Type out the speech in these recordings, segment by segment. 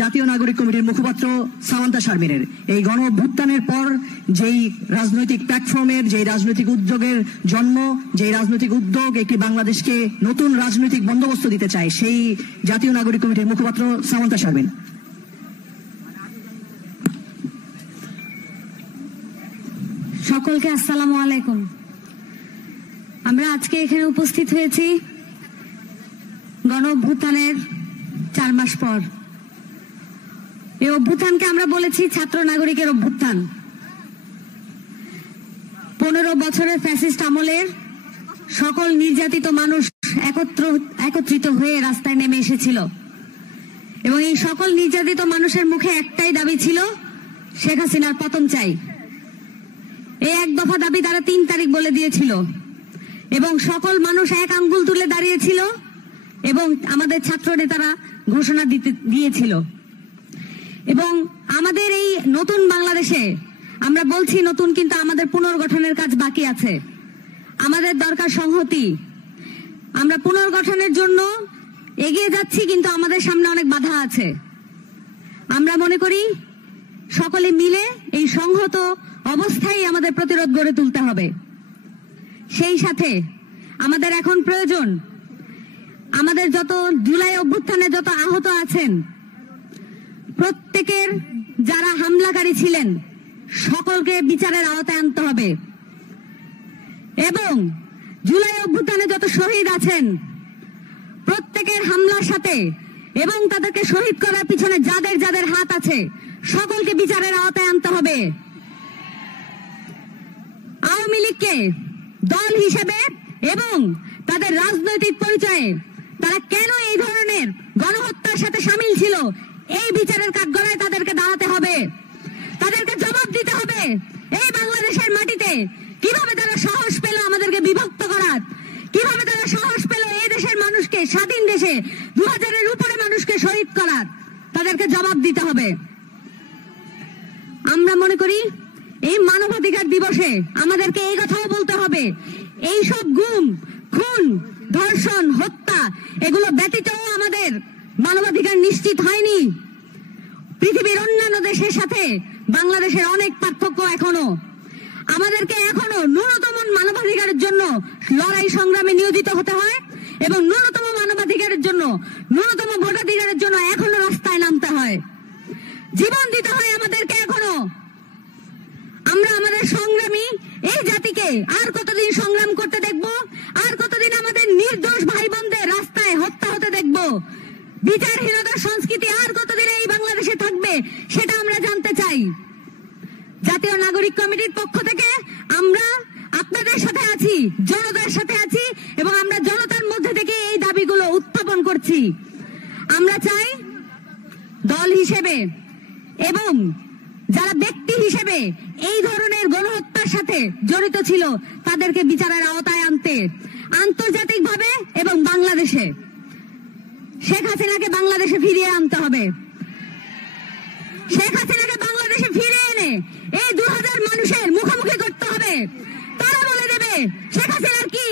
জাতীয় নাগরিক কমিটির মুখপাত্র সামান্তা শারমিনের। এই গণ অভ্যুত্থানের পর যেই রাজনৈতিক প্ল্যাটফর্মের, যেই রাজনৈতিক উদ্যোগের জন্ম, যেই রাজনৈতিক উদ্যোগ একটি বাংলাদেশকে নতুন রাজনৈতিক বন্দোবস্ত দিতে চায়, সেই জাতীয় নাগরিক কমিটির মুখপাত্র সামান্তা শারমিন। সকলকে আসসালামু আলাইকুম। আমরা আজকে এখানে উপস্থিত হয়েছি গণ অভ্যুত্থানের 4 মাস পর। এই অভ্যুত্থানকে আমরা বলেছি ছাত্র নাগরিকের অভ্যুত্থান। 15 বছরের ফ্যাসিস্ট আমলের সকল নির্যাতিত মানুষ একত্রিত হয়ে রাস্তায় নেমে এসেছিল এবং এই সকল নির্যাতিত মানুষের মুখে একটাই দাবি ছিল, শেখ হাসিনার পতন চাই। এই এক দফা দাবি তারা 3 তারিখ বলে দিয়েছিল এবং সকল মানুষ এক আঙ্গুল তুলে দাঁড়িয়েছিল এবং আমাদের ছাত্র নেতারা ঘোষণা দিয়েছিল। এবং আমাদের এই নতুন বাংলাদেশে আমরা বলছি নতুন, কিন্তু আমাদের পুনর্গঠনের কাজ বাকি আছে। আমাদের দরকার সংহতি। আমরা পুনর্গঠনের জন্য এগিয়ে যাচ্ছি, কিন্তু আমাদের সামনে অনেক বাধা আছে। আমরা মনে করি সকলে মিলে এই সংহত অবস্থায় আমাদের প্রতিরোধ গড়ে তুলতে হবে। সেই সাথে আমাদের এখন প্রয়োজন, আমাদের যত জুলাই অভ্যুত্থানে যত আহত আছেন, প্রত্যেকের যারা হামলাকারী ছিলেন সকলকে বিচারের আওতায় আনতে হবে এবং জুলাই অভ্যুত্থানে যত শহীদ আছেন প্রত্যেকের হামলার সাথে এবং তাদেরকে শহীদ করার পিছনে যাদের যাদের হাত আছে সকলকে বিচারের আওতায় আনতে হবে। আওয়ামী লীগকে দল হিসেবে এবং তাদের রাজনৈতিক পরিচয়ে তারা কেন এই ধরনের গণহত্যার সাথে সামিল ছিল, এই বিচারের কাঠগড়ায় তাদেরকে দাঁড়াতে হবে, তাদেরকে জবাব দিতে হবে। এই বাংলাদেশের মাটিতে কিভাবে তারা সাহস পেল আমাদেরকে বিভক্ত করার, কিভাবে তারা সাহস পেল এই দেশের মানুষকে, স্বাধীন দেশে 2000-এর উপরে মানুষকে শহীদ করার, তাদেরকে জবাব দিতে হবে। আমরা মনে করি এই মানবাধিকার দিবসে আমাদেরকে এই কথাও বলতে হবে, এই সব গুম, খুন, ধর্ষণ, হত্যা এগুলো ব্যতীত আমাদের মানবাধিকার নিশ্চিত হয়নি। পৃথিবীর অন্যান্য দেশের সাথে বাংলাদেশের অনেক পার্থক্য এখনো। আমাদেরকে এখনো ন্যূনতম মানবাধিকারের জন্য লড়াই সংগ্রামে নিয়োজিত হতে হয় এবং ন্যূনতম মানবাধিকারের জন্য, ন্যূনতম ভোটাধিকারের জন্য এখনো রাস্তায় নামতে হয়, জীবন দিতে হয় আমাদেরকে এখনো। আমরা আমাদের সংগ্রামী এই জাতিকে আর কতদিন সংগ্রাম করতে দেখব? আর কতদিন আমাদের নির্দোষ ভাই বোনদের রাস্তায় হত্যা হতে দেখব? বিচারহীনতার সংস্কৃতি আর কতদিন এই বাংলাদেশে থাকবে সেটা আমরা জানতে চাই। জাতীয় নাগরিক কমিটির পক্ষ থেকে আমরা আপনাদের সাথে আছি, জনতার সাথে আছি এবং আমরা জনতার মধ্যে থেকে এই দাবিগুলো উত্থাপন করছি। আমরা চাই দল হিসেবে এবং যারা ব্যক্তি হিসেবে এই ধরনের গণহত্যার সাথে জড়িত ছিল তাদেরকে বিচারের আওতায় আনতে, আন্তর্জাতিকভাবে এবং বাংলাদেশে। শেখ হাসিনাকে বাংলাদেশে ফিরিয়ে আনতে হবে। শেখ হাসিনাকে বাংলাদেশে ফিরিয়ে এনে এই 2000 মানুষের মুখোমুখি করতে হবে। তারা বলে দেবে শেখ হাসিনার কি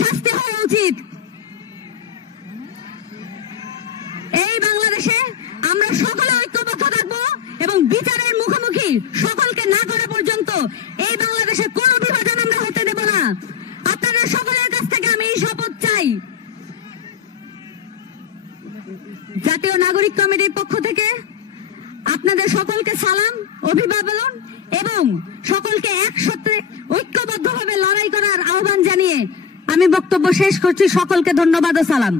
শাস্তি হওয়া উচিত। এই বাংলাদেশে আমরা সকলে ঐক্যবদ্ধ থাকবো এবং বিচারের মুখোমুখি সকলকে না করা পর্যন্ত এই বাংলাদেশে কোনো বিভাজন আমরা হতে দেব না। আপনাদের সকলের কাছ থেকে আমি এই শপথ চাই। জাতীয় নাগরিক কমিটির পক্ষ থেকে আপনাদের সকলকে সালাম, অভিবাদন এবং সকলকে একসাথে ঐক্যবদ্ধভাবে লড়াই করার আহ্বান জানিয়ে আমি বক্তব্য শেষ করছি। সকলকে ধন্যবাদ ও সালাম।